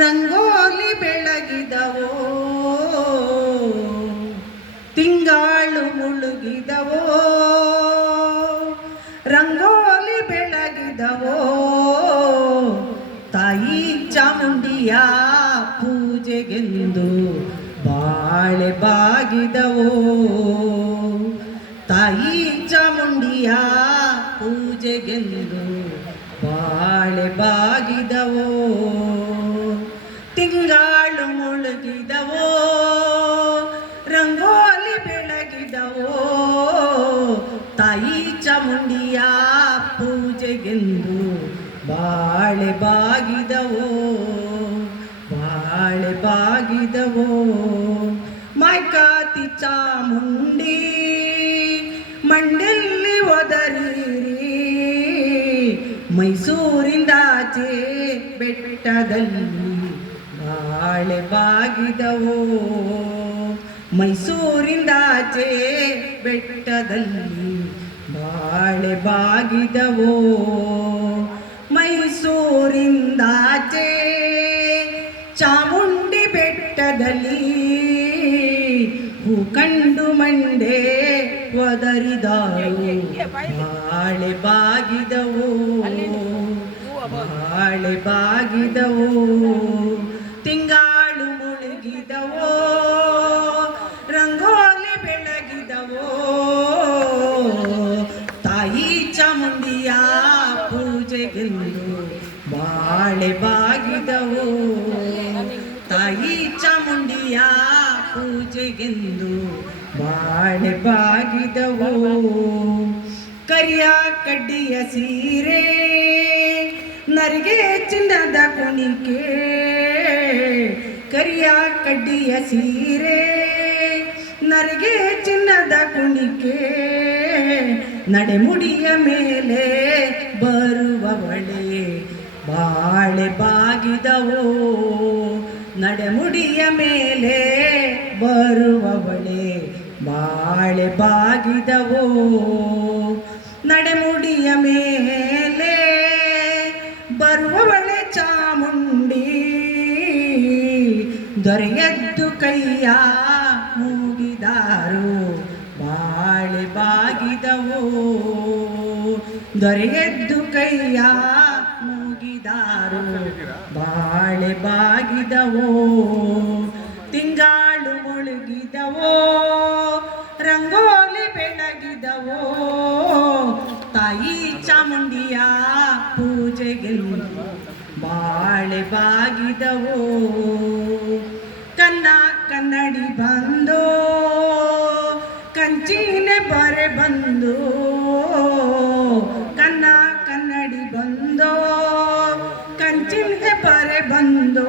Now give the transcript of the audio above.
ರಂಗೋಲಿ ಬೆಳಗಿದವೋ ತಿಂಗಾಳು ಮುಳುಗಿದವೋ ರಂಗೋಲಿ ಬೆಳಗಿದವೋ ತಾಯಿ ಚಾಮುಂಡಿಯ ಪೂಜೆಗೆಂದು ಬಾಳೆ ಬಾಗಿದವೋ ತಾಯಿ ಚಾಮುಂಡಿಯ ಪೂಜೆಗೆಂದು ಬಾಳೆ ಬಾಗಿದವೋ ತಿಂಗಾಳು ಮುಳುಗಿದವೋ ರಂಗೋಲಿ ಬೆಳಗಿದವೋ ತಾಯಿ ಚಾಮುಂಡಿಯ ಪೂಜೆಗೆಂದು ಬಾಳೆ ಬಾಗಿದವೋ ಬಾಳೆ ಬಾಗಿದವೋ ಮೈಕಾತಿ ಚಾಮುಂಡಿ ಮಂಡೆಲ್ಲಿ ಒದರಿರಿ ಮೈಸೂರಿಂದಾಚೆ ಬೆಟ್ಟದಲ್ಲಿ ಬಾಳೆ ಬಾಗಿದವೋ ಮೈಸೂರಿಂದಾಚೆ ಬೆಟ್ಟದಲ್ಲಿ ಬಾಳೆ ಬಾಗಿದವೋ ಮೈಸೂರಿಂದಾಚೆ ಚಾಮುಂಡಿ ಬೆಟ್ಟದಲ್ಲಿ ಹೂ ಕಂಡು ಮಂಡೆ ಒದರಿದಾಳು ಬಾಳೆ ಬಾಗಿದವೋ ಬಾಳೆ ಬಾಗಿದವೋ ತಿಂಗಾಳು ಮುಳುಗಿದವೋ ರಂಗೋಲಿ ಬೆಳಗಿದವೋ ತಾಯಿ ಚಾಮುಂಡಿಯ ಪೂಜೆಗೆಂದು ಬಾಳೆ ಬಾಗಿದವೋ ತಾಯಿ ಚಾಮುಂಡಿಯ ಪೂಜೆಗೆಂದು ಬಾಳೆ ಬಾಗಿದವೋ ಕರಿಯ ಕಡ್ಡಿಯ ಸೀರೆ ನರಿಗೆ ಚಿನ್ನದ ಕುಣಿಕೆ ಕರಿಯ ಕಡ್ಡಿಯ ಸೀರೆ ನರಿಗೆ ಚಿನ್ನದ ಕುಣಿಕೆ ನಡೆಮುಡಿಯ ಮೇಲೆ ಬರುವವಳೆ ಬಾಳೆ ಬಾಗಿದವೋ ನಡೆಮುಡಿಯ ಮೇಲೆ ಬರುವವಳೆ ಬಾಳೆ ಬಾಗಿದವೋ ನಡೆಮುಡಿಯ ಮೇಲೆ ಬರುವವಳೆ ಚಾಮುಂಡಿ ದೊರೆಯದ್ದು ಕೈಯ ಮೂಗಿದಾರು ಬಾಳೆ ಬಾಗಿದವೋ ದೊರೆಯದ್ದು ಕೈಯ ಮೂಗಿದಾರು ಬಾಳೆ ಬಾಗಿದವೋ ತಿಂಗಾಳು ಮುಳುಗಿದವೋ ರಂಗೋಲಿ ಬೆಳಗಿದವೋ ತಾಯಿ ಚಾಮುಂಡಿಯ ಪೂಜೆಗೆಂದು ಬಾಳೆ ಬಾಗಿದವೋ ಕನ್ನ ಕನ್ನಡಿ ಬಂದು ಕಂಚಿನ ಬರೆ ಬಂದು ಕನ್ನ ಕನ್ನಡಿ ಬಂದು ಕಂಚಿನ ಬರೆ ಬಂದು